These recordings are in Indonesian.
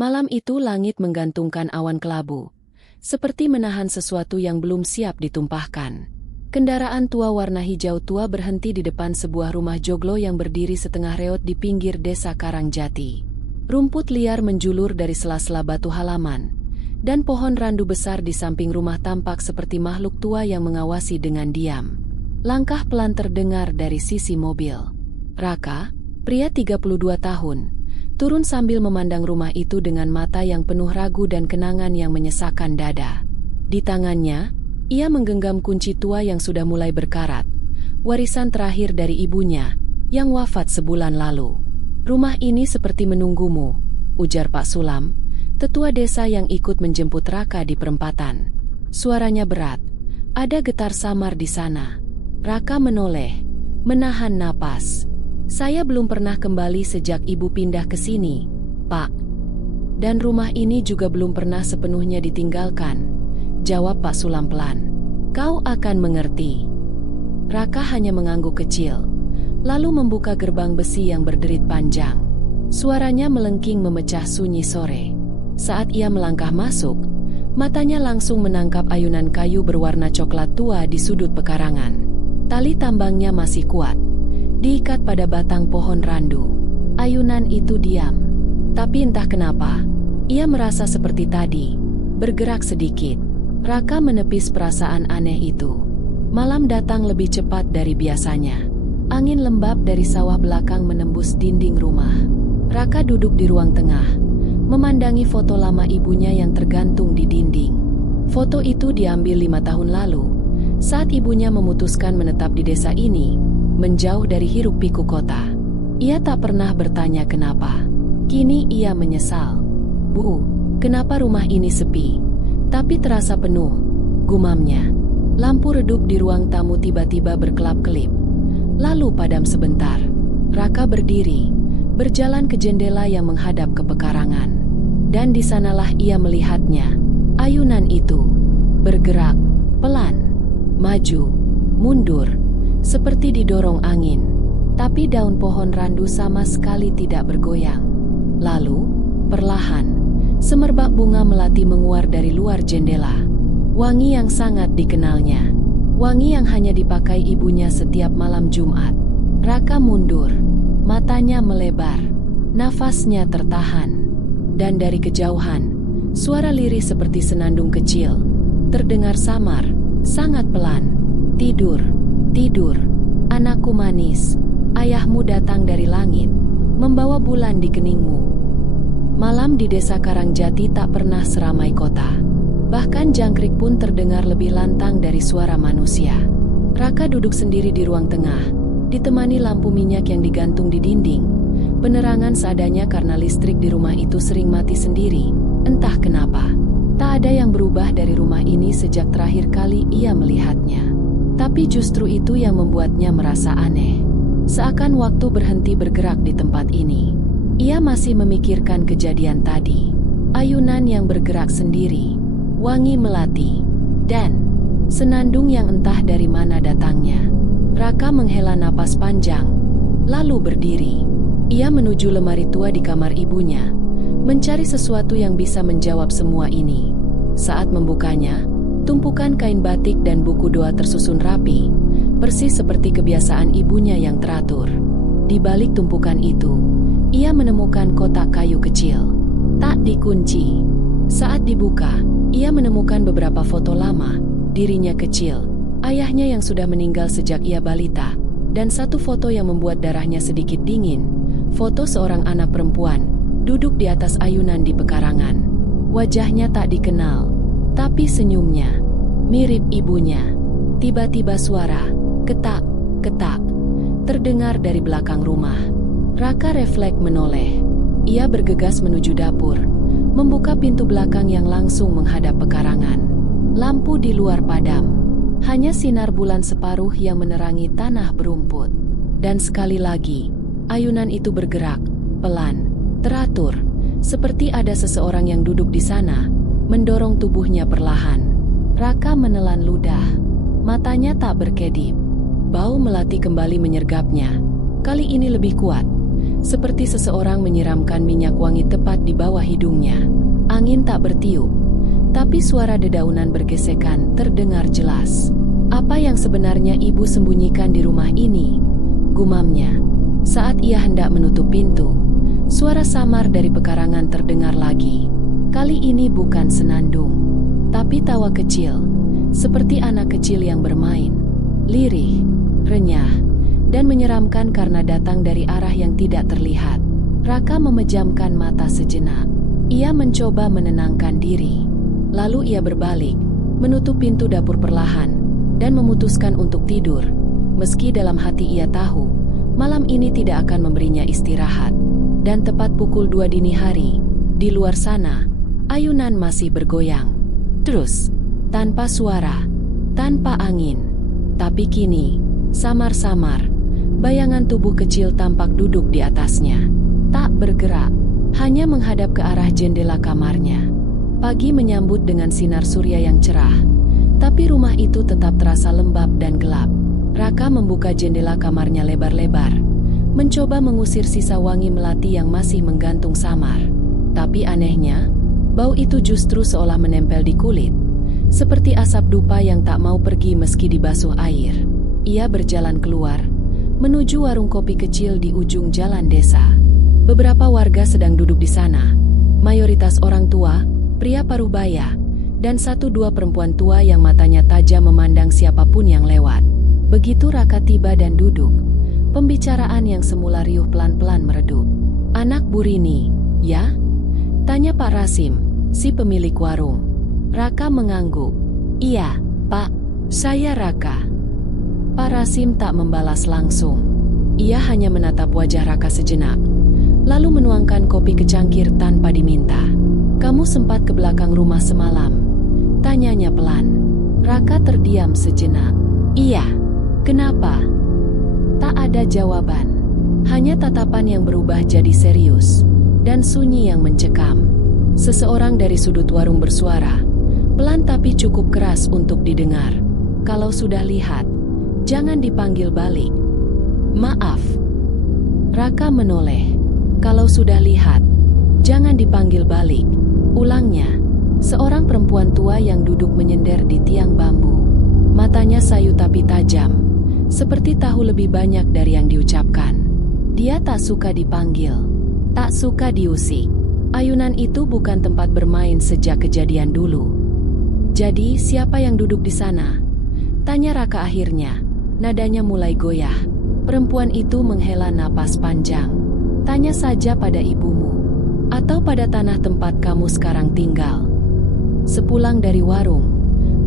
Malam itu langit menggantungkan awan kelabu, seperti menahan sesuatu yang belum siap ditumpahkan. Kendaraan tua warna hijau tua berhenti di depan sebuah rumah joglo yang berdiri setengah reot di pinggir desa Karangjati. Rumput liar menjulur dari sela-sela batu halaman, dan pohon randu besar di samping rumah tampak seperti makhluk tua yang mengawasi dengan diam. Langkah pelan terdengar dari sisi mobil. Raka, pria 32 tahun, turun sambil memandang rumah itu dengan mata yang penuh ragu dan kenangan yang menyesakkan dada. Di tangannya, ia menggenggam kunci tua yang sudah mulai berkarat, warisan terakhir dari ibunya, yang wafat sebulan lalu. "Rumah ini seperti menunggumu," ujar Pak Sulam, tetua desa yang ikut menjemput Raka di perempatan. Suaranya berat, ada getar samar di sana. Raka menoleh, menahan napas. "Saya belum pernah kembali sejak ibu pindah ke sini, Pak. Dan rumah ini juga belum pernah sepenuhnya ditinggalkan," jawab Pak Sulam pelan. "Kau akan mengerti." Raka hanya mengangguk kecil, lalu membuka gerbang besi yang berderit panjang. Suaranya melengking memecah sunyi sore. Saat ia melangkah masuk, matanya langsung menangkap ayunan kayu berwarna coklat tua di sudut pekarangan. Tali tambangnya masih kuat, diikat pada batang pohon randu. Ayunan itu diam. Tapi entah kenapa, ia merasa seperti tadi, bergerak sedikit. Raka menepis perasaan aneh itu. Malam datang lebih cepat dari biasanya. Angin lembab dari sawah belakang menembus dinding rumah. Raka duduk di ruang tengah, memandangi foto lama ibunya yang tergantung di dinding. Foto itu diambil 5 tahun lalu, saat ibunya memutuskan menetap di desa ini, menjauh dari hiruk-pikuk kota. Ia tak pernah bertanya kenapa. Kini ia menyesal. "Bu, kenapa rumah ini sepi? Tapi terasa penuh," gumamnya. Lampu redup di ruang tamu tiba-tiba berkelap-kelip. Lalu padam sebentar. Raka berdiri, berjalan ke jendela yang menghadap ke pekarangan. Dan di sanalah ia melihatnya. Ayunan itu bergerak, pelan, maju, mundur, seperti didorong angin. Tapi daun pohon randu sama sekali tidak bergoyang. Lalu, perlahan, semerbak bunga melati menguar dari luar jendela. Wangi yang sangat dikenalnya. Wangi yang hanya dipakai ibunya setiap malam Jumat. Raka mundur, matanya melebar, nafasnya tertahan. Dan dari kejauhan, suara lirih seperti senandung kecil, terdengar samar, sangat pelan. "Tidur, tidur, anakku manis. Ayahmu datang dari langit, membawa bulan di keningmu." Malam di desa Karangjati tak pernah seramai kota. Bahkan jangkrik pun terdengar lebih lantang dari suara manusia. Raka duduk sendiri di ruang tengah, ditemani lampu minyak yang digantung di dinding. Penerangan seadanya karena listrik di rumah itu sering mati sendiri. Entah kenapa, tak ada yang berubah dari rumah ini sejak terakhir kali ia melihatnya. Tapi justru itu yang membuatnya merasa aneh. Seakan waktu berhenti bergerak di tempat ini. Ia masih memikirkan kejadian tadi. Ayunan yang bergerak sendiri, wangi melati, dan senandung yang entah dari mana datangnya. Raka menghela napas panjang, lalu berdiri. Ia menuju lemari tua di kamar ibunya, mencari sesuatu yang bisa menjawab semua ini. Saat membukanya, tumpukan kain batik dan buku doa tersusun rapi, persis seperti kebiasaan ibunya yang teratur. Di balik tumpukan itu, ia menemukan kotak kayu kecil, tak dikunci. Saat dibuka, ia menemukan beberapa foto lama, dirinya kecil, ayahnya yang sudah meninggal sejak ia balita, dan satu foto yang membuat darahnya sedikit dingin, foto seorang anak perempuan, duduk di atas ayunan di pekarangan. Wajahnya tak dikenal, tapi senyumnya mirip ibunya. Tiba-tiba suara, ketak, ketak, terdengar dari belakang rumah. Raka refleks menoleh. Ia bergegas menuju dapur, membuka pintu belakang yang langsung menghadap pekarangan. Lampu di luar padam. Hanya sinar bulan separuh yang menerangi tanah berumput. Dan sekali lagi, ayunan itu bergerak, pelan, teratur, seperti ada seseorang yang duduk di sana, mendorong tubuhnya perlahan. Raka menelan ludah. Matanya tak berkedip. Bau melati kembali menyergapnya. Kali ini lebih kuat, seperti seseorang menyiramkan minyak wangi tepat di bawah hidungnya. Angin tak bertiup, tapi suara dedaunan bergesekan terdengar jelas. "Apa yang sebenarnya ibu sembunyikan di rumah ini?" gumamnya. Saat ia hendak menutup pintu, suara samar dari pekarangan terdengar lagi. Kali ini bukan senandung, tapi tawa kecil, seperti anak kecil yang bermain. Lirih, renyah, dan menyeramkan karena datang dari arah yang tidak terlihat. Raka memejamkan mata sejenak. Ia mencoba menenangkan diri. Lalu ia berbalik, menutup pintu dapur perlahan, dan memutuskan untuk tidur. Meski dalam hati ia tahu, malam ini tidak akan memberinya istirahat. Dan tepat pukul 2 dini hari, di luar sana, ayunan masih bergoyang. Terus, tanpa suara, tanpa angin. Tapi kini, samar-samar, bayangan tubuh kecil tampak duduk di atasnya. Tak bergerak, hanya menghadap ke arah jendela kamarnya. Pagi menyambut dengan sinar surya yang cerah, tapi rumah itu tetap terasa lembab dan gelap. Raka membuka jendela kamarnya lebar-lebar, mencoba mengusir sisa wangi melati yang masih menggantung samar. Tapi anehnya, bau itu justru seolah menempel di kulit, seperti asap dupa yang tak mau pergi meski dibasuh air. Ia berjalan keluar, menuju warung kopi kecil di ujung jalan desa. Beberapa warga sedang duduk di sana, mayoritas orang tua, pria parubaya, dan 1-2 perempuan tua yang matanya tajam memandang siapapun yang lewat. Begitu Raka tiba dan duduk, pembicaraan yang semula riuh pelan-pelan meredup. "Anak Bu Rini, ya?" tanya Pak Rasim, si pemilik warung. Raka mengangguk. "Iya, Pak, saya Raka." Pak Rasim tak membalas langsung. Ia hanya menatap wajah Raka sejenak, lalu menuangkan kopi ke cangkir tanpa diminta. "Kamu sempat ke belakang rumah semalam?" tanyanya pelan. Raka terdiam sejenak. "Iya." "Kenapa?" Tak ada jawaban. Hanya tatapan yang berubah jadi serius, dan sunyi yang mencekam. Seseorang dari sudut warung bersuara, pelan tapi cukup keras untuk didengar. "Kalau sudah lihat, jangan dipanggil balik." "Maaf." Raka menoleh. "Kalau sudah lihat, jangan dipanggil balik." Ulangnya, seorang perempuan tua yang duduk menyender di tiang bambu. Matanya sayu tapi tajam, seperti tahu lebih banyak dari yang diucapkan. Dia tak suka dipanggil, tak suka diusik. Ayunan itu bukan tempat bermain sejak kejadian dulu. "Jadi siapa yang duduk di sana?" tanya Raka akhirnya. Nadanya mulai goyah. Perempuan itu menghela napas panjang. "Tanya saja pada ibumu, atau pada tanah tempat kamu sekarang tinggal." Sepulang dari warung,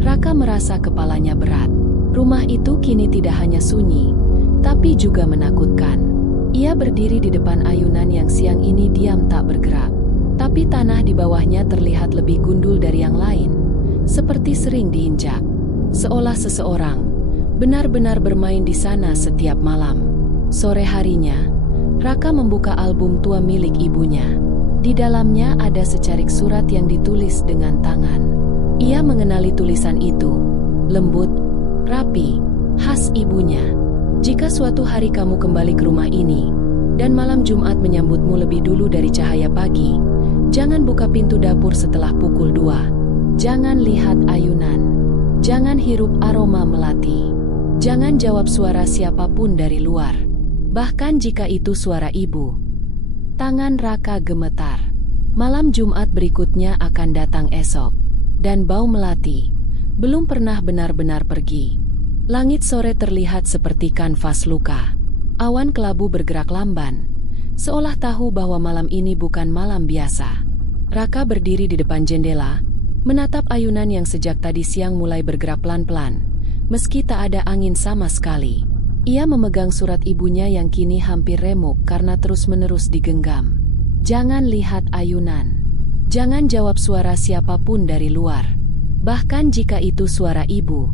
Raka merasa kepalanya berat. Rumah itu kini tidak hanya sunyi, tapi juga menakutkan. Ia berdiri di depan ayunan yang siang ini diam tak bergerak. Tapi tanah di bawahnya terlihat lebih gundul dari yang lain, seperti sering diinjak. Seolah seseorang benar-benar bermain di sana setiap malam. Sore harinya, Raka membuka album tua milik ibunya. Di dalamnya ada secarik surat yang ditulis dengan tangan. Ia mengenali tulisan itu, lembut, rapi, khas ibunya. "Jika suatu hari kamu kembali ke rumah ini, dan malam Jumat menyambutmu lebih dulu dari cahaya pagi, jangan buka pintu dapur setelah pukul 2. Jangan lihat ayunan. Jangan hirup aroma melati. Jangan jawab suara siapapun dari luar. Bahkan jika itu suara ibu." Tangan Raka gemetar. Malam Jumat berikutnya akan datang esok. Dan bau melati belum pernah benar-benar pergi. Langit sore terlihat seperti kanvas luka. Awan kelabu bergerak lamban, seolah tahu bahwa malam ini bukan malam biasa. Raka berdiri di depan jendela, menatap ayunan yang sejak tadi siang mulai bergerak pelan-pelan, meski tak ada angin sama sekali. Ia memegang surat ibunya yang kini hampir remuk karena terus-menerus digenggam. "Jangan lihat ayunan. Jangan jawab suara siapapun dari luar. Bahkan jika itu suara ibu."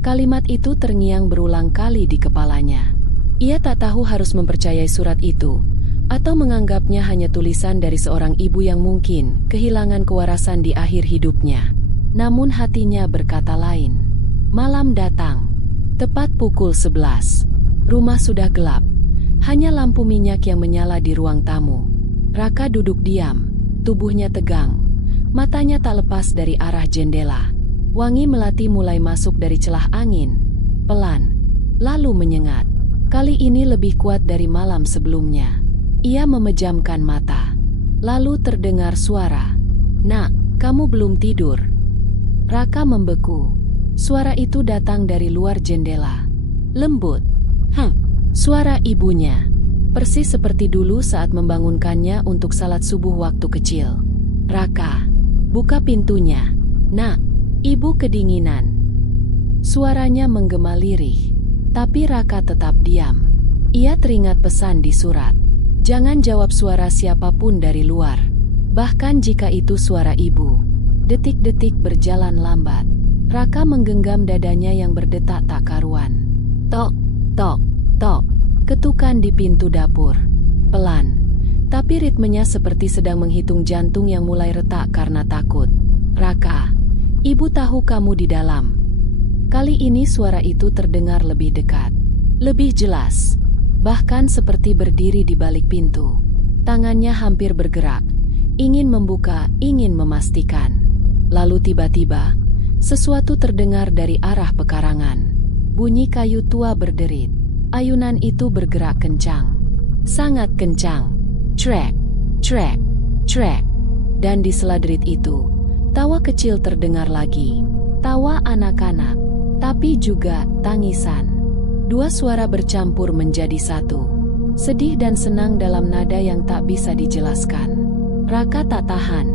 Kalimat itu terngiang berulang kali di kepalanya. Ia tak tahu harus mempercayai surat itu, atau menganggapnya hanya tulisan dari seorang ibu yang mungkin kehilangan kewarasan di akhir hidupnya. Namun hatinya berkata lain. Malam datang. Tepat pukul 11. Rumah sudah gelap, Hanya lampu minyak yang menyala di ruang tamu. Raka duduk diam, tubuhnya tegang. Matanya tak lepas dari arah jendela. Wangi melati mulai masuk dari celah angin. Pelan, lalu menyengat. Kali ini lebih kuat dari malam sebelumnya. Ia memejamkan mata. Lalu terdengar suara. "Nak, kamu belum tidur?" Raka membeku. Suara itu datang dari luar jendela. Lembut. Suara ibunya. Persis seperti dulu saat membangunkannya untuk salat subuh waktu kecil. "Raka, buka pintunya. Nak, ibu kedinginan." Suaranya menggema lirih. Tapi Raka tetap diam. Ia teringat pesan di surat. Jangan jawab suara siapapun dari luar. Bahkan jika itu suara ibu. Detik-detik berjalan lambat. Raka menggenggam dadanya yang berdetak tak karuan. Tok, tok, tok. Ketukan di pintu dapur. Pelan. Tapi ritmenya seperti sedang menghitung jantung yang mulai retak karena takut. "Raka, ibu tahu kamu di dalam." Kali ini suara itu terdengar lebih dekat. Lebih jelas. Bahkan seperti berdiri di balik pintu. Tangannya hampir bergerak. Ingin membuka, ingin memastikan. Lalu tiba-tiba, sesuatu terdengar dari arah pekarangan. Bunyi kayu tua berderit. Ayunan itu bergerak kencang. Sangat kencang. Trek, trek, trek. Dan di sela derit itu, tawa kecil terdengar lagi. Tawa anak-anak, tapi juga tangisan. Dua suara bercampur menjadi satu. Sedih dan senang dalam nada yang tak bisa dijelaskan. Raka tak tahan.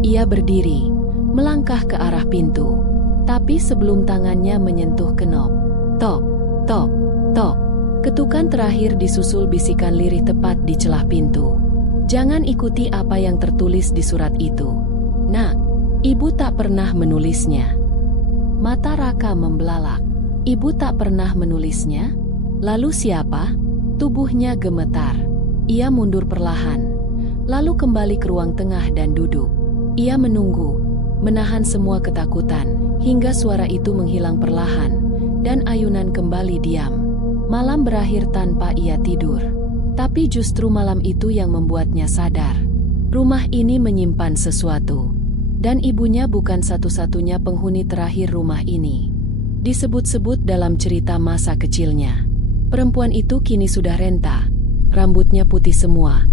Ia berdiri, melangkah ke arah pintu. Tapi sebelum tangannya menyentuh kenop, tok, tok, tok. Ketukan terakhir disusul bisikan lirih tepat di celah pintu. "Jangan ikuti apa yang tertulis di surat itu. Nak, ibu tak pernah menulisnya." Mata Raka membelalak. "Ibu tak pernah menulisnya? Lalu siapa?" Tubuhnya gemetar. Ia mundur perlahan. Lalu kembali ke ruang tengah dan duduk. Ia menunggu, menahan semua ketakutan, hingga suara itu menghilang perlahan, dan ayunan kembali diam. Malam berakhir tanpa ia tidur. Tapi justru malam itu yang membuatnya sadar. Rumah ini menyimpan sesuatu. Dan ibunya bukan satu-satunya penghuni terakhir rumah ini. Disebut-sebut dalam cerita masa kecilnya. Perempuan itu kini sudah renta. Rambutnya putih semua.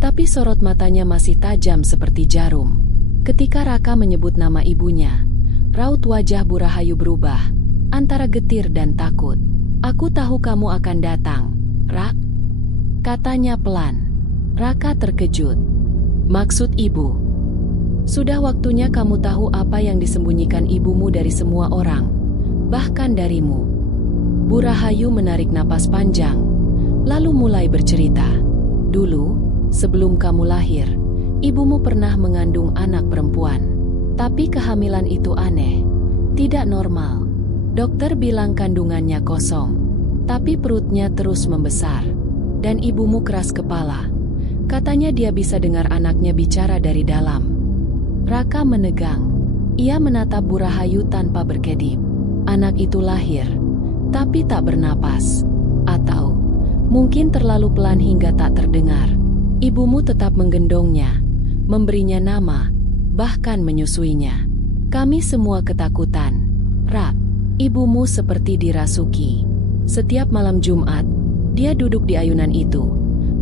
Tapi sorot matanya masih tajam seperti jarum. Ketika Raka menyebut nama ibunya, raut wajah Bu Rahayu berubah. Antara getir dan takut. "Aku tahu kamu akan datang, Rak," katanya pelan. Raka terkejut. "Maksud ibu? Sudah waktunya kamu tahu apa yang disembunyikan ibumu dari semua orang, bahkan darimu." Bu Rahayu menarik napas panjang, lalu mulai bercerita. "Dulu, sebelum kamu lahir, ibumu pernah mengandung anak perempuan. Tapi kehamilan itu aneh, tidak normal. Dokter bilang kandungannya kosong, tapi perutnya terus membesar. Dan ibumu keras kepala. Katanya dia bisa dengar anaknya bicara dari dalam." Raka menegang. Ia menatap Bu Rahayu tanpa berkedip. Anak itu lahir, tapi tak bernapas. Atau mungkin terlalu pelan hingga tak terdengar. Ibumu tetap menggendongnya, memberinya nama, bahkan menyusuinya. Kami semua ketakutan. Rak, ibumu seperti dirasuki. Setiap malam Jumat, dia duduk di ayunan itu,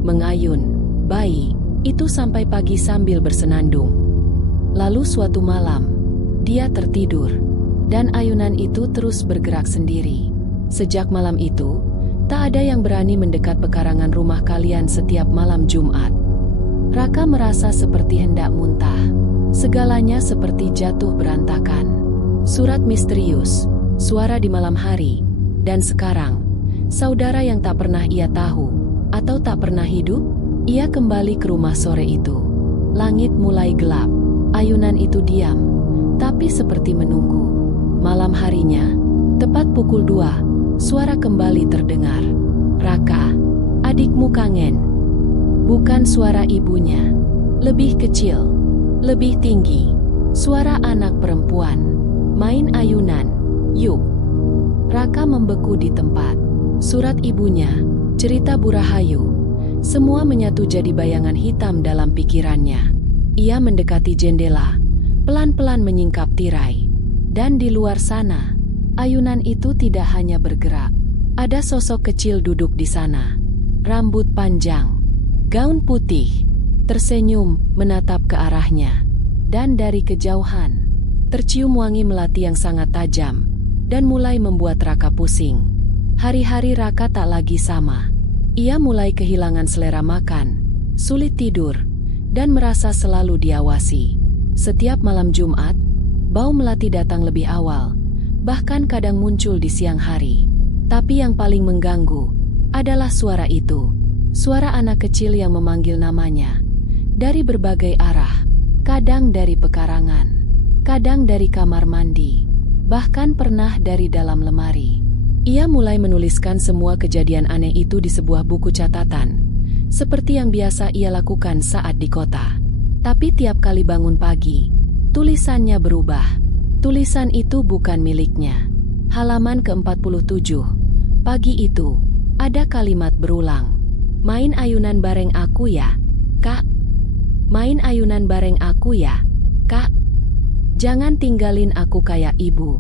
mengayun bayi itu sampai pagi sambil bersenandung. Lalu suatu malam, dia tertidur, dan ayunan itu terus bergerak sendiri. Sejak malam itu, tak ada yang berani mendekat pekarangan rumah kalian setiap malam Jumat. Raka merasa seperti hendak muntah. Segalanya seperti jatuh berantakan. Surat misterius, suara di malam hari, dan sekarang, saudara yang tak pernah ia tahu, atau tak pernah hidup, ia kembali ke rumah sore itu. Langit mulai gelap, ayunan itu diam, tapi seperti menunggu. Malam harinya, tepat pukul 2, suara kembali terdengar. "Raka, adikmu kangen." Bukan suara ibunya, lebih kecil, lebih tinggi, suara anak perempuan. "Main ayunan, yuk." Raka membeku di tempat. Surat ibunya cerita Burahayu. Semua menyatu jadi bayangan hitam dalam pikirannya. Ia mendekati jendela, pelan-pelan menyingkap tirai. Dan di luar sana, ayunan itu tidak hanya bergerak. Ada sosok kecil duduk di sana. Rambut panjang, gaun putih, tersenyum menatap ke arahnya. Dan dari kejauhan, tercium wangi melati yang sangat tajam dan mulai membuat Raka pusing. Hari-hari Raka tak lagi sama. Ia mulai kehilangan selera makan, sulit tidur, dan merasa selalu diawasi. Setiap malam Jumat, bau melati datang lebih awal, bahkan kadang muncul di siang hari. Tapi yang paling mengganggu adalah suara itu. Suara anak kecil yang memanggil namanya. Dari berbagai arah, kadang dari pekarangan, kadang dari kamar mandi, bahkan pernah dari dalam lemari. Ia mulai menuliskan semua kejadian aneh itu di sebuah buku catatan, seperti yang biasa ia lakukan saat di kota. Tapi tiap kali bangun pagi, tulisannya berubah. Tulisan itu bukan miliknya. Halaman ke-47. Pagi itu, ada kalimat berulang. Main ayunan bareng aku ya, Kak. Main ayunan bareng aku ya, Kak. Jangan tinggalin aku kayak ibu.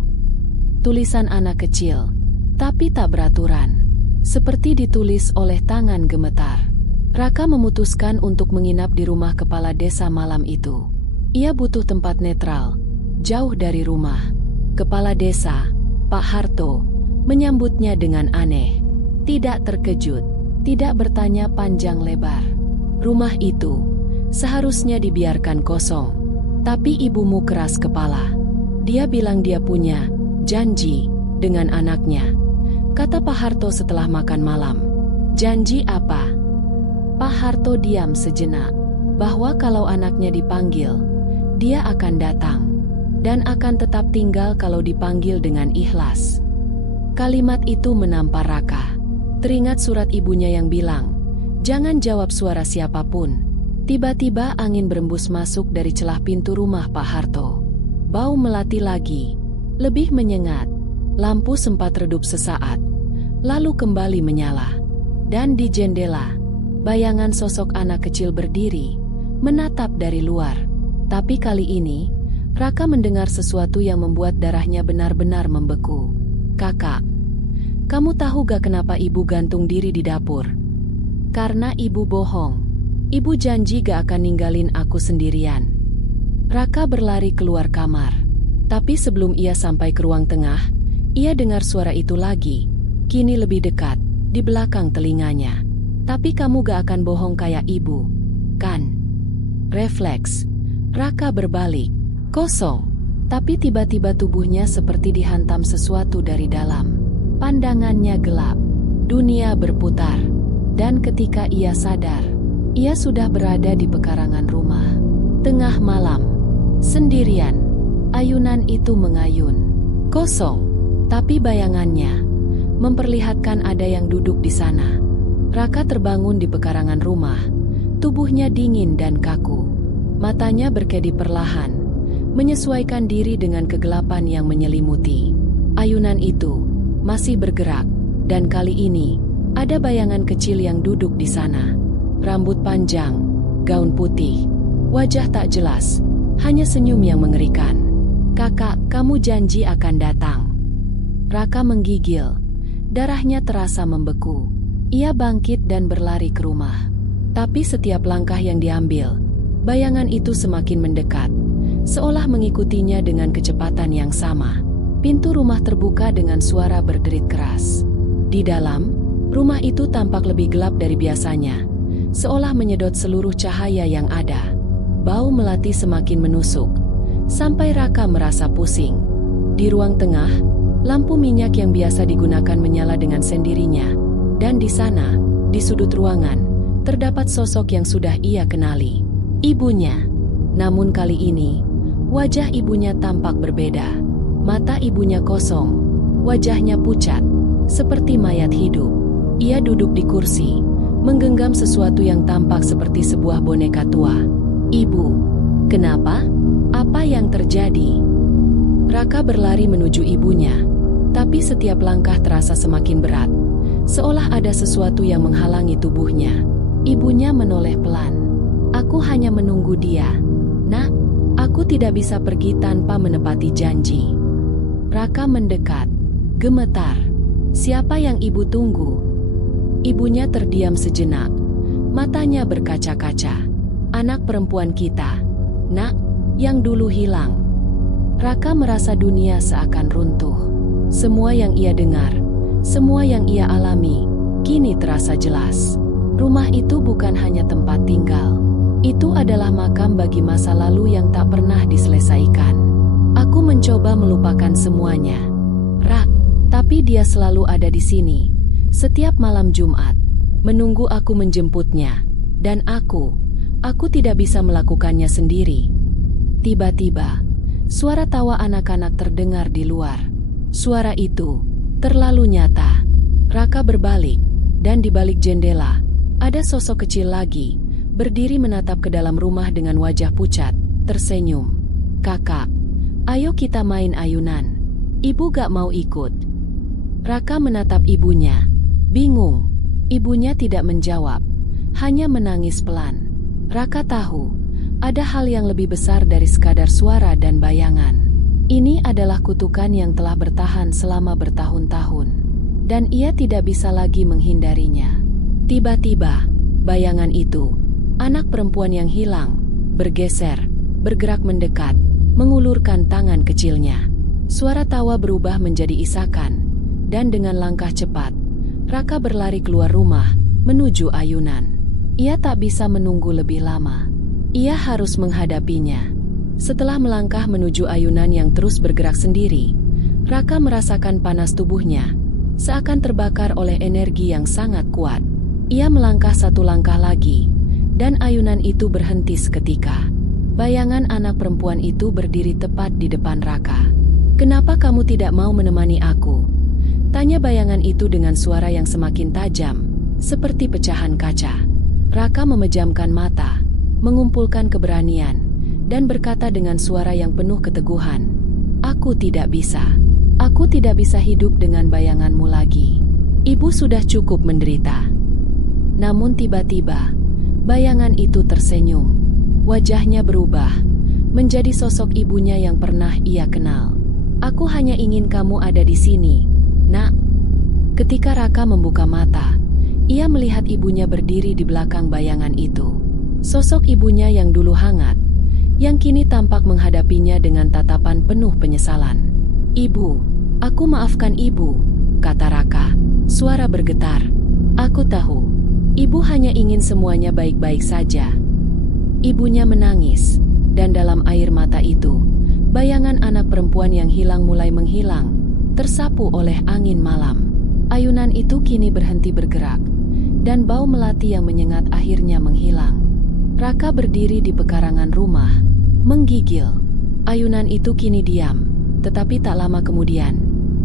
Tulisan anak kecil, tapi tak beraturan. Seperti ditulis oleh tangan gemetar. Raka memutuskan untuk menginap di rumah kepala desa malam itu. Ia butuh tempat netral, jauh dari rumah. Kepala desa, Pak Harto, menyambutnya dengan aneh. Tidak terkejut, tidak bertanya panjang lebar. Rumah itu seharusnya dibiarkan kosong. Tapi ibumu keras kepala. Dia bilang dia punya janji dengan anaknya, kata Pak Harto setelah makan malam. Janji apa? Pak Harto diam sejenak. Bahwa kalau anaknya dipanggil, dia akan datang. Dan akan tetap tinggal kalau dipanggil dengan ikhlas. Kalimat itu menampar Raka. Teringat surat ibunya yang bilang, jangan jawab suara siapapun. Tiba-tiba angin berembus masuk dari celah pintu rumah Pak Harto. Bau melati lagi, lebih menyengat. Lampu sempat redup sesaat, lalu kembali menyala. Dan di jendela, bayangan sosok anak kecil berdiri, menatap dari luar. Tapi kali ini, Raka mendengar sesuatu yang membuat darahnya benar-benar membeku. Kakak, kamu tahu gak kenapa ibu gantung diri di dapur? Karena ibu bohong. Ibu janji gak akan ninggalin aku sendirian. Raka berlari keluar kamar. Tapi sebelum ia sampai ke ruang tengah, ia dengar suara itu lagi. Kini lebih dekat, di belakang telinganya. Tapi kamu gak akan bohong kayak ibu, kan? Refleks. Raka berbalik. Kosong. Tapi tiba-tiba tubuhnya seperti dihantam sesuatu dari dalam. Pandangannya gelap. Dunia berputar. Dan ketika ia sadar, ia sudah berada di pekarangan rumah. Tengah malam. Sendirian. Ayunan itu mengayun. Kosong. Tapi bayangannya memperlihatkan ada yang duduk di sana. Raka terbangun di pekarangan rumah. Tubuhnya dingin dan kaku. Matanya berkedip perlahan, menyesuaikan diri dengan kegelapan yang menyelimuti. Ayunan itu masih bergerak, dan kali ini ada bayangan kecil yang duduk di sana. Rambut panjang, gaun putih, wajah tak jelas, hanya senyum yang mengerikan. Kakak, kamu janji akan datang. Raka menggigil, darahnya terasa membeku. Ia bangkit dan berlari ke rumah. Tapi setiap langkah yang diambil, bayangan itu semakin mendekat, seolah mengikutinya dengan kecepatan yang sama. Pintu rumah terbuka dengan suara berderit keras. Di dalam, rumah itu tampak lebih gelap dari biasanya, seolah menyedot seluruh cahaya yang ada. Bau melati semakin menusuk, sampai Raka merasa pusing. Di ruang tengah, lampu minyak yang biasa digunakan menyala dengan sendirinya. Dan di sana, di sudut ruangan, terdapat sosok yang sudah ia kenali. Ibunya. Namun kali ini, wajah ibunya tampak berbeda. Mata ibunya kosong, wajahnya pucat, seperti mayat hidup. Ia duduk di kursi, menggenggam sesuatu yang tampak seperti sebuah boneka tua. Ibu, kenapa? Apa yang terjadi? Raka berlari menuju ibunya, tapi setiap langkah terasa semakin berat. seolah ada sesuatu yang menghalangi tubuhnya. Ibunya menoleh pelan. Aku hanya menunggu dia. Nak, aku tidak bisa pergi tanpa menepati janji. Raka mendekat, gemetar. Siapa yang ibu tunggu? Ibunya terdiam sejenak. Matanya berkaca-kaca. Anak perempuan kita, Nak, yang dulu hilang. Raka merasa dunia seakan runtuh. Semua yang ia dengar, semua yang ia alami, kini terasa jelas. Rumah itu bukan hanya tempat tinggal. Itu adalah makam bagi masa lalu yang tak pernah diselesaikan. Aku mencoba melupakan semuanya, Rak, tapi dia selalu ada di sini. Setiap malam Jumat, menunggu aku menjemputnya. Dan aku tidak bisa melakukannya sendiri. Tiba-tiba, suara tawa anak-anak terdengar di luar. Suara itu terlalu nyata. Raka berbalik, dan di balik jendela, ada sosok kecil lagi, berdiri menatap ke dalam rumah dengan wajah pucat, tersenyum. Kakak, ayo kita main ayunan. Ibu gak mau ikut. Raka menatap ibunya, bingung. Ibunya tidak menjawab, hanya menangis pelan. Raka tahu, ada hal yang lebih besar dari sekadar suara dan bayangan. Ini adalah kutukan yang telah bertahan selama bertahun-tahun, dan ia tidak bisa lagi menghindarinya. Tiba-tiba, bayangan itu, anak perempuan yang hilang, bergeser, bergerak mendekat, mengulurkan tangan kecilnya. Suara tawa berubah menjadi isakan, dan dengan langkah cepat, Raka berlari keluar rumah, menuju ayunan. Ia tak bisa menunggu lebih lama. Ia harus menghadapinya. Setelah melangkah menuju ayunan yang terus bergerak sendiri, Raka merasakan panas tubuhnya, seakan terbakar oleh energi yang sangat kuat. Ia melangkah satu langkah lagi, dan ayunan itu berhenti seketika. Bayangan anak perempuan itu berdiri tepat di depan Raka. "Kenapa kamu tidak mau menemani aku?" tanya bayangan itu dengan suara yang semakin tajam, seperti pecahan kaca. Raka memejamkan mata, mengumpulkan keberanian, dan berkata dengan suara yang penuh keteguhan, "Aku tidak bisa. Aku tidak bisa hidup dengan bayanganmu lagi. Ibu sudah cukup menderita." Namun tiba-tiba, bayangan itu tersenyum. Wajahnya berubah, menjadi sosok ibunya yang pernah ia kenal. "Aku hanya ingin kamu ada di sini, Nak." Ketika Raka membuka mata, ia melihat ibunya berdiri di belakang bayangan itu. Sosok ibunya yang dulu hangat, yang kini tampak menghadapinya dengan tatapan penuh penyesalan. "Ibu, aku maafkan ibu," kata Raka, suara bergetar. "Aku tahu, ibu hanya ingin semuanya baik-baik saja." Ibunya menangis, dan dalam air mata itu, bayangan anak perempuan yang hilang mulai menghilang, tersapu oleh angin malam. Ayunan itu kini berhenti bergerak, dan bau melati yang menyengat akhirnya menghilang. Raka berdiri di pekarangan rumah, menggigil. Ayunan itu kini diam, tetapi tak lama kemudian,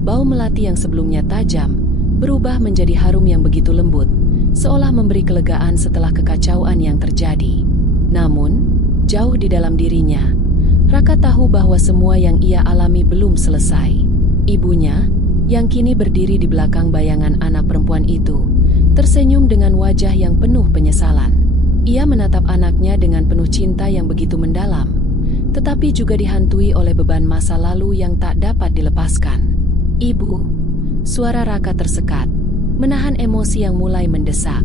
bau melati yang sebelumnya tajam, berubah menjadi harum yang begitu lembut, seolah memberi kelegaan setelah kekacauan yang terjadi. Namun, jauh di dalam dirinya, Raka tahu bahwa semua yang ia alami belum selesai. Ibunya, yang kini berdiri di belakang bayangan anak perempuan itu, tersenyum dengan wajah yang penuh penyesalan. Ia menatap anaknya dengan penuh cinta yang begitu mendalam, tetapi juga dihantui oleh beban masa lalu yang tak dapat dilepaskan. "Ibu," suara Raka tersekat, menahan emosi yang mulai mendesak.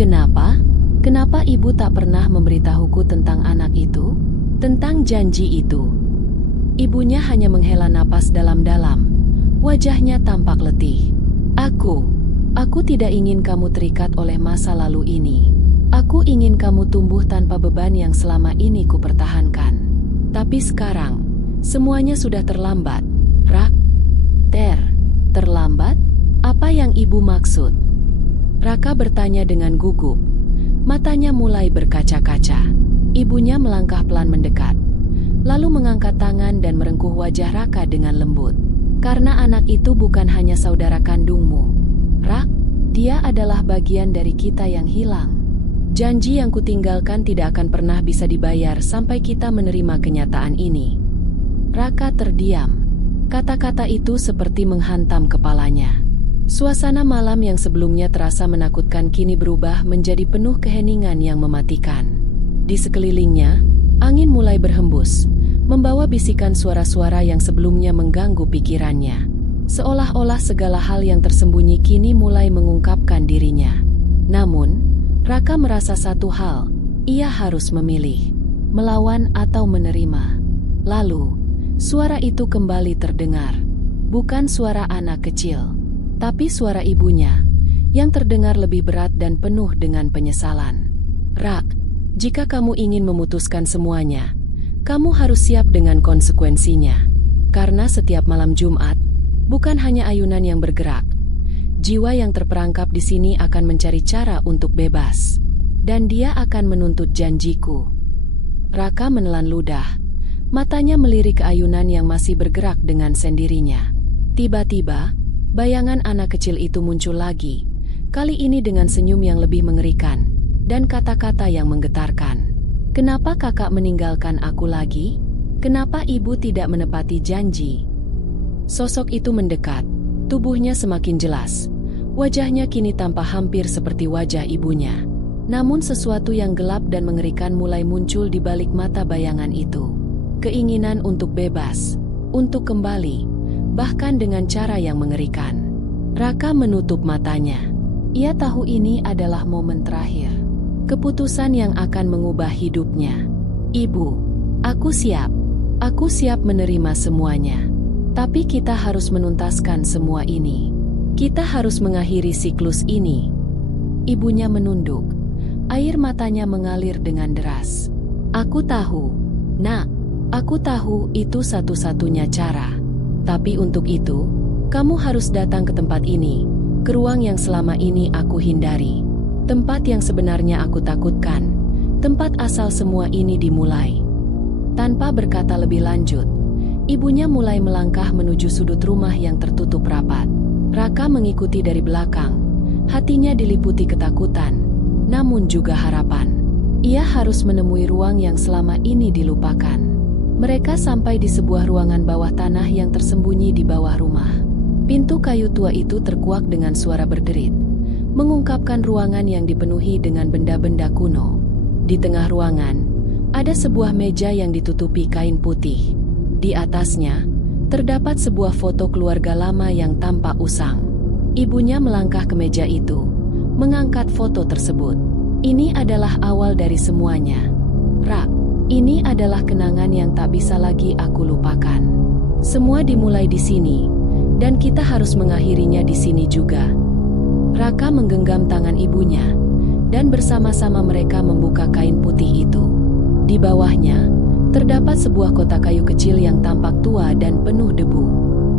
"Kenapa? Kenapa ibu tak pernah memberitahuku tentang anak itu? Tentang janji itu?" Ibunya hanya menghela napas dalam-dalam. Wajahnya tampak letih. Aku tidak ingin kamu terikat oleh masa lalu ini. Aku ingin kamu tumbuh tanpa beban yang selama ini kupertahankan. Tapi sekarang, semuanya sudah terlambat, Rak." Terlambat? Apa yang ibu maksud?" Raka bertanya dengan gugup. Matanya mulai berkaca-kaca. Ibunya melangkah pelan mendekat, lalu mengangkat tangan dan merengkuh wajah Raka dengan lembut. "Karena anak itu bukan hanya saudara kandungmu, Rak. Dia adalah bagian dari kita yang hilang. Janji yang kutinggalkan tidak akan pernah bisa dibayar sampai kita menerima kenyataan ini." Raka terdiam. Kata-kata itu seperti menghantam kepalanya. Suasana malam yang sebelumnya terasa menakutkan kini berubah menjadi penuh keheningan yang mematikan. Di sekelilingnya, angin mulai berhembus, membawa bisikan suara-suara yang sebelumnya mengganggu pikirannya. Seolah-olah segala hal yang tersembunyi kini mulai mengungkapkan dirinya. Namun, Raka merasa satu hal, ia harus memilih, melawan atau menerima. Lalu, suara itu kembali terdengar. Bukan suara anak kecil, tapi suara ibunya, yang terdengar lebih berat dan penuh dengan penyesalan. "Rak, jika kamu ingin memutuskan semuanya, kamu harus siap dengan konsekuensinya. Karena setiap malam Jumat, bukan hanya ayunan yang bergerak. Jiwa yang terperangkap di sini akan mencari cara untuk bebas. Dan dia akan menuntut janjiku." Raka menelan ludah. Matanya melirik ke ayunan yang masih bergerak dengan sendirinya. Tiba-tiba, bayangan anak kecil itu muncul lagi. Kali ini dengan senyum yang lebih mengerikan, dan kata-kata yang menggetarkan. "Kenapa kakak meninggalkan aku lagi? Kenapa ibu tidak menepati janji?" Sosok itu mendekat, tubuhnya semakin jelas. Wajahnya kini tampak hampir seperti wajah ibunya. Namun sesuatu yang gelap dan mengerikan mulai muncul di balik mata bayangan itu. Keinginan untuk bebas, untuk kembali, bahkan dengan cara yang mengerikan. Raka menutup matanya. Ia tahu ini adalah momen terakhir. Keputusan yang akan mengubah hidupnya. "Ibu, aku siap. Aku siap menerima semuanya. Tapi kita harus menuntaskan semua ini. Kita harus mengakhiri siklus ini." Ibunya menunduk. Air matanya mengalir dengan deras. "Aku tahu, Nak. Aku tahu itu satu-satunya cara. Tapi untuk itu, kamu harus datang ke tempat ini, ke ruang yang selama ini aku hindari. Tempat yang sebenarnya aku takutkan. Tempat asal semua ini dimulai." Tanpa berkata lebih lanjut, ibunya mulai melangkah menuju sudut rumah yang tertutup rapat. Raka mengikuti dari belakang. Hatinya diliputi ketakutan, namun juga harapan. Ia harus menemui ruang yang selama ini dilupakan. Mereka sampai di sebuah ruangan bawah tanah yang tersembunyi di bawah rumah. Pintu kayu tua itu terkuak dengan suara berderit, mengungkapkan ruangan yang dipenuhi dengan benda-benda kuno. Di tengah ruangan, ada sebuah meja yang ditutupi kain putih. Di atasnya, terdapat sebuah foto keluarga lama yang tampak usang. Ibunya melangkah ke meja itu, mengangkat foto tersebut. "Ini adalah awal dari semuanya. Rak, ini adalah kenangan yang tak bisa lagi aku lupakan. Semua dimulai di sini, dan kita harus mengakhirinya di sini juga." Raka menggenggam tangan ibunya, dan bersama-sama mereka membuka kain putih itu. Di bawahnya, terdapat sebuah kotak kayu kecil yang tampak tua dan penuh debu.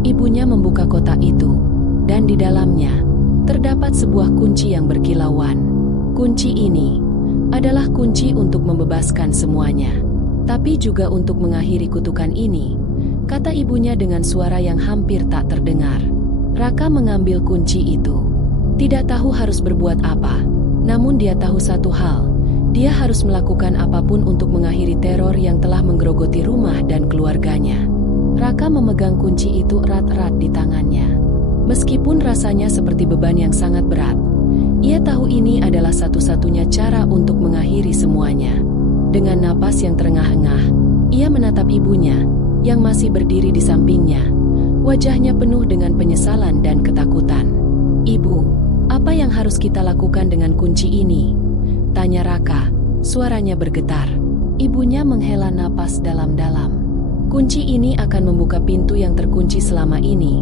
Ibunya membuka kotak itu, dan di dalamnya, terdapat sebuah kunci yang berkilauan. Kunci ini adalah kunci untuk membebaskan semuanya, tapi juga untuk mengakhiri kutukan ini, kata ibunya dengan suara yang hampir tak terdengar. Raka mengambil kunci itu. Tidak tahu harus berbuat apa, namun dia tahu satu hal. Dia harus melakukan apapun untuk mengakhiri teror yang telah menggerogoti rumah dan keluarganya. Raka memegang kunci itu erat-erat di tangannya. Meskipun rasanya seperti beban yang sangat berat, ia tahu ini adalah satu-satunya cara untuk mengakhiri semuanya. Dengan napas yang terengah-engah, ia menatap ibunya, yang masih berdiri di sampingnya. Wajahnya penuh dengan penyesalan dan ketakutan. "Ibu, apa yang harus kita lakukan dengan kunci ini?" tanya Raka, suaranya bergetar. Ibunya menghela napas dalam-dalam. "Kunci ini akan membuka pintu yang terkunci selama ini,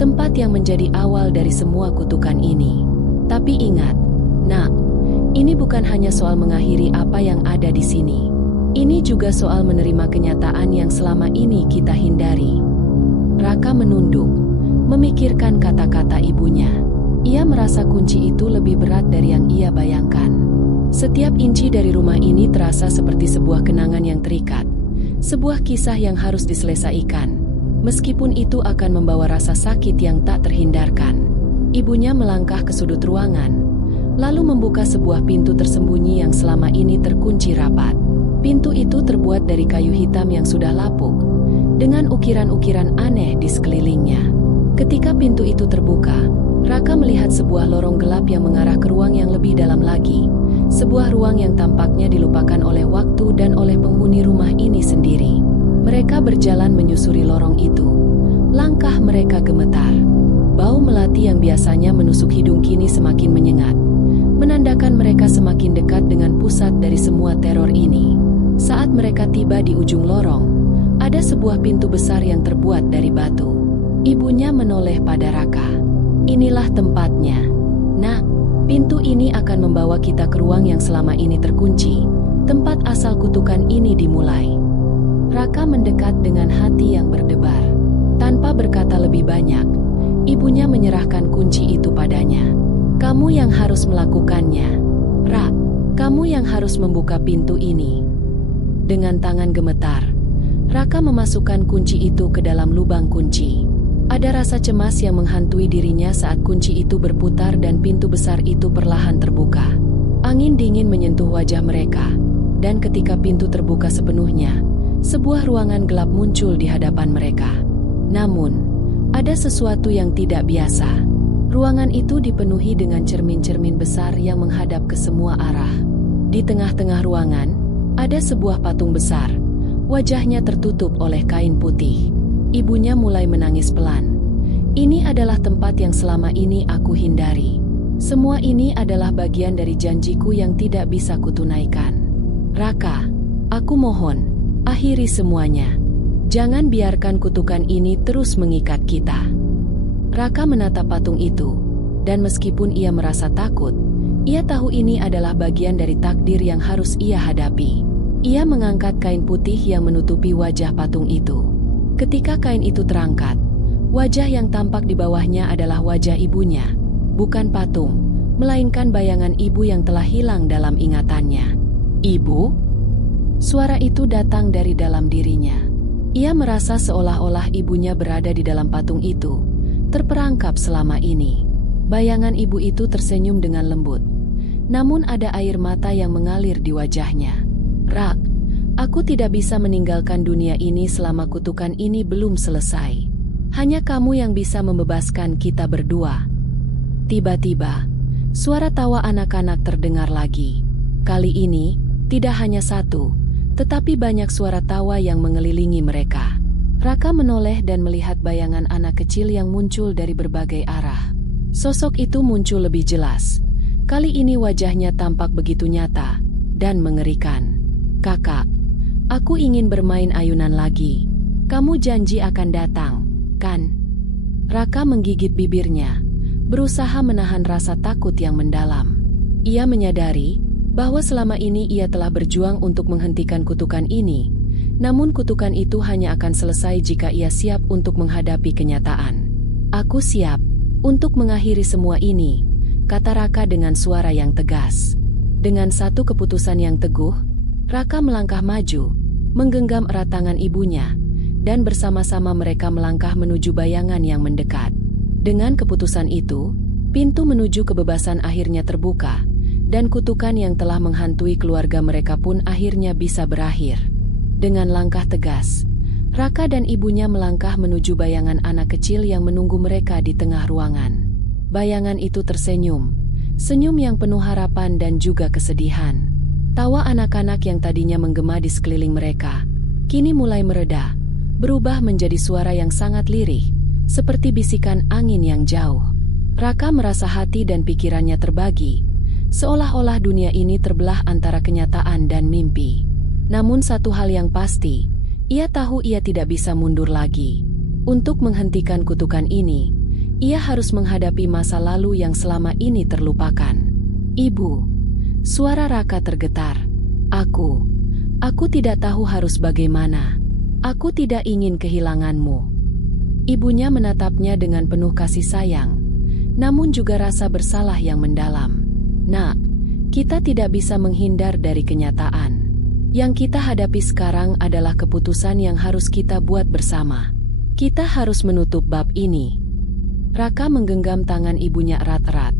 tempat yang menjadi awal dari semua kutukan ini. Tapi ingat, Nak, ini bukan hanya soal mengakhiri apa yang ada di sini. Ini juga soal menerima kenyataan yang selama ini kita hindari." Raka menunduk, memikirkan kata-kata ibunya. Ia merasa kunci itu lebih berat dari yang ia bayangkan. Setiap inci dari rumah ini terasa seperti sebuah kenangan yang terikat, sebuah kisah yang harus diselesaikan. Meskipun itu akan membawa rasa sakit yang tak terhindarkan. Ibunya melangkah ke sudut ruangan, lalu membuka sebuah pintu tersembunyi yang selama ini terkunci rapat. Pintu itu terbuat dari kayu hitam yang sudah lapuk, dengan ukiran-ukiran aneh di sekelilingnya. Ketika pintu itu terbuka, Raka melihat sebuah lorong gelap yang mengarah ke ruang yang lebih dalam lagi. Sebuah ruang yang tampaknya dilupakan oleh waktu dan oleh penghuni rumah ini sendiri. Mereka berjalan menyusuri lorong itu. Langkah mereka gemetar. Bau melati yang biasanya menusuk hidung kini semakin menyengat, menandakan mereka semakin dekat dengan pusat dari semua teror ini. Saat mereka tiba di ujung lorong, ada sebuah pintu besar yang terbuat dari batu. Ibunya menoleh pada Raka. Inilah tempatnya. Nah, pintu ini akan membawa kita ke ruang yang selama ini terkunci, tempat asal kutukan ini dimulai. Raka mendekat dengan hati yang berdebar. Tanpa berkata lebih banyak, ibunya menyerahkan kunci itu padanya. Kamu yang harus melakukannya, Ra. Kamu yang harus membuka pintu ini. Dengan tangan gemetar, Raka memasukkan kunci itu ke dalam lubang kunci. Ada rasa cemas yang menghantui dirinya saat kunci itu berputar dan pintu besar itu perlahan terbuka. Angin dingin menyentuh wajah mereka, dan ketika pintu terbuka sepenuhnya, sebuah ruangan gelap muncul di hadapan mereka. Namun, ada sesuatu yang tidak biasa. Ruangan itu dipenuhi dengan cermin-cermin besar yang menghadap ke semua arah. Di tengah-tengah ruangan, ada sebuah patung besar. Wajahnya tertutup oleh kain putih. Ibunya mulai menangis pelan. Ini adalah tempat yang selama ini aku hindari. Semua ini adalah bagian dari janjiku yang tidak bisa kutunaikan. Raka, aku mohon, akhiri semuanya. Jangan biarkan kutukan ini terus mengikat kita. Raka menatap patung itu, dan meskipun ia merasa takut, ia tahu ini adalah bagian dari takdir yang harus ia hadapi. Ia mengangkat kain putih yang menutupi wajah patung itu. Ketika kain itu terangkat, wajah yang tampak di bawahnya adalah wajah ibunya, bukan patung, melainkan bayangan ibu yang telah hilang dalam ingatannya. Ibu? Suara itu datang dari dalam dirinya. Ia merasa seolah-olah ibunya berada di dalam patung itu, terperangkap selama ini. Bayangan ibu itu tersenyum dengan lembut, namun ada air mata yang mengalir di wajahnya. Rak, aku tidak bisa meninggalkan dunia ini selama kutukan ini belum selesai. Hanya kamu yang bisa membebaskan kita berdua. Tiba-tiba, suara tawa anak-anak terdengar lagi. Kali ini, tidak hanya satu, tetapi banyak suara tawa yang mengelilingi mereka. Raka menoleh dan melihat bayangan anak kecil yang muncul dari berbagai arah. Sosok itu muncul lebih jelas. Kali ini wajahnya tampak begitu nyata dan mengerikan. Kakak, aku ingin bermain ayunan lagi. Kamu janji akan datang, kan? Raka menggigit bibirnya, berusaha menahan rasa takut yang mendalam. Ia menyadari bahwa selama ini ia telah berjuang untuk menghentikan kutukan ini, namun kutukan itu hanya akan selesai jika ia siap untuk menghadapi kenyataan. Aku siap untuk mengakhiri semua ini, kata Raka dengan suara yang tegas. Dengan satu keputusan yang teguh, Raka melangkah maju, menggenggam erat tangan ibunya, dan bersama-sama mereka melangkah menuju bayangan yang mendekat. Dengan keputusan itu, pintu menuju kebebasan akhirnya terbuka, dan kutukan yang telah menghantui keluarga mereka pun akhirnya bisa berakhir. Dengan langkah tegas, Raka dan ibunya melangkah menuju bayangan anak kecil yang menunggu mereka di tengah ruangan. Bayangan itu tersenyum, senyum yang penuh harapan dan juga kesedihan. Tawa anak-anak yang tadinya menggema di sekeliling mereka, kini mulai mereda, berubah menjadi suara yang sangat lirih, seperti bisikan angin yang jauh. Raka merasa hati dan pikirannya terbagi, seolah-olah dunia ini terbelah antara kenyataan dan mimpi. Namun satu hal yang pasti, ia tahu ia tidak bisa mundur lagi. Untuk menghentikan kutukan ini, ia harus menghadapi masa lalu yang selama ini terlupakan. Ibu, suara Raka tergetar. Aku tidak tahu harus bagaimana. Aku tidak ingin kehilanganmu. Ibunya menatapnya dengan penuh kasih sayang, namun juga rasa bersalah yang mendalam. Nak, kita tidak bisa menghindar dari kenyataan. Yang kita hadapi sekarang adalah keputusan yang harus kita buat bersama. Kita harus menutup bab ini. Raka menggenggam tangan ibunya erat-erat,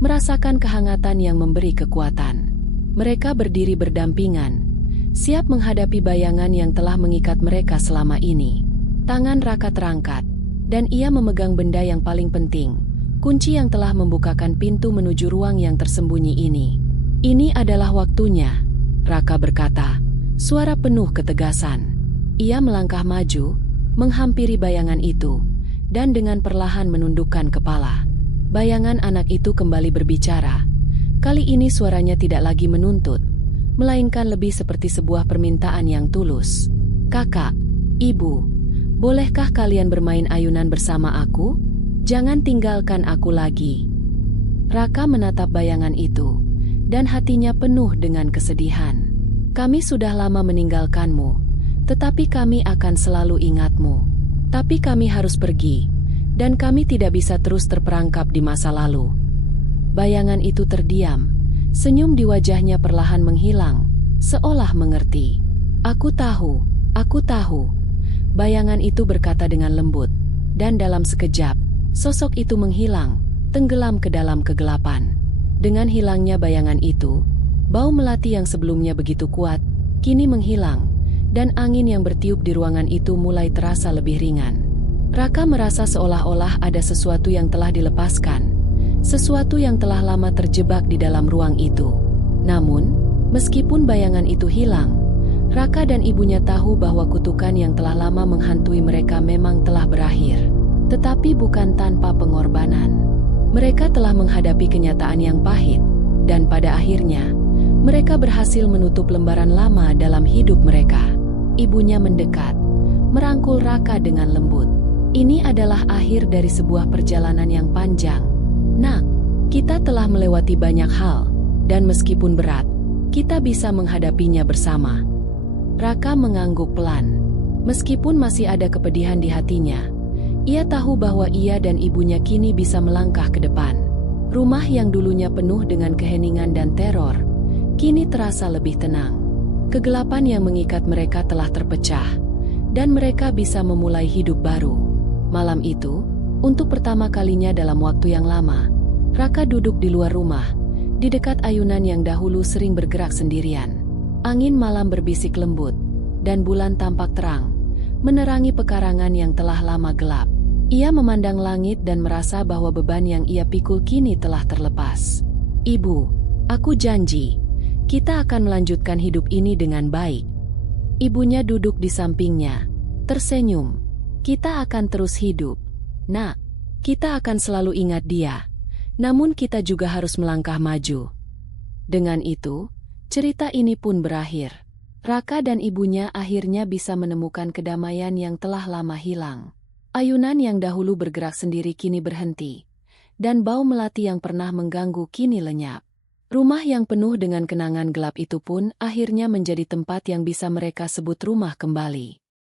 merasakan kehangatan yang memberi kekuatan. Mereka berdiri berdampingan, siap menghadapi bayangan yang telah mengikat mereka selama ini. Tangan Raka terangkat, dan ia memegang benda yang paling penting, kunci yang telah membukakan pintu menuju ruang yang tersembunyi ini. Ini adalah waktunya, Raka berkata, suara penuh ketegasan. Ia melangkah maju, menghampiri bayangan itu, dan dengan perlahan menundukkan kepala. Bayangan anak itu kembali berbicara. Kali ini suaranya tidak lagi menuntut, melainkan lebih seperti sebuah permintaan yang tulus. Kakak, ibu, bolehkah kalian bermain ayunan bersama aku? Jangan tinggalkan aku lagi. Raka menatap bayangan itu, dan hatinya penuh dengan kesedihan. Kami sudah lama meninggalkanmu, tetapi kami akan selalu ingatmu. Tapi kami harus pergi, dan kami tidak bisa terus terperangkap di masa lalu. Bayangan itu terdiam, senyum di wajahnya perlahan menghilang, seolah mengerti. Aku tahu, aku tahu. Bayangan itu berkata dengan lembut, dan dalam sekejap, sosok itu menghilang, tenggelam ke dalam kegelapan. Dengan hilangnya bayangan itu, bau melati yang sebelumnya begitu kuat, kini menghilang, dan angin yang bertiup di ruangan itu mulai terasa lebih ringan. Raka merasa seolah-olah ada sesuatu yang telah dilepaskan, sesuatu yang telah lama terjebak di dalam ruang itu. Namun, meskipun bayangan itu hilang, Raka dan ibunya tahu bahwa kutukan yang telah lama menghantui mereka memang telah berakhir. Tetapi bukan tanpa pengorbanan. Mereka telah menghadapi kenyataan yang pahit, dan pada akhirnya, mereka berhasil menutup lembaran lama dalam hidup mereka. Ibunya mendekat, merangkul Raka dengan lembut. Ini adalah akhir dari sebuah perjalanan yang panjang. Nak, kita telah melewati banyak hal, dan meskipun berat, kita bisa menghadapinya bersama. Raka mengangguk pelan. Meskipun masih ada kepedihan di hatinya, ia tahu bahwa ia dan ibunya kini bisa melangkah ke depan. Rumah yang dulunya penuh dengan keheningan dan teror, kini terasa lebih tenang. Kegelapan yang mengikat mereka telah terpecah, dan mereka bisa memulai hidup baru. Malam itu, untuk pertama kalinya dalam waktu yang lama, Raka duduk di luar rumah, di dekat ayunan yang dahulu sering bergerak sendirian. Angin malam berbisik lembut, dan bulan tampak terang, menerangi pekarangan yang telah lama gelap. Ia memandang langit dan merasa bahwa beban yang ia pikul kini telah terlepas. Ibu, aku janji, kita akan melanjutkan hidup ini dengan baik. Ibunya duduk di sampingnya, tersenyum. Kita akan terus hidup. Nak, kita akan selalu ingat dia. Namun kita juga harus melangkah maju. Dengan itu, cerita ini pun berakhir. Raka dan ibunya akhirnya bisa menemukan kedamaian yang telah lama hilang. Ayunan yang dahulu bergerak sendiri kini berhenti, dan bau melati yang pernah mengganggu kini lenyap. Rumah yang penuh dengan kenangan gelap itu pun akhirnya menjadi tempat yang bisa mereka sebut rumah kembali.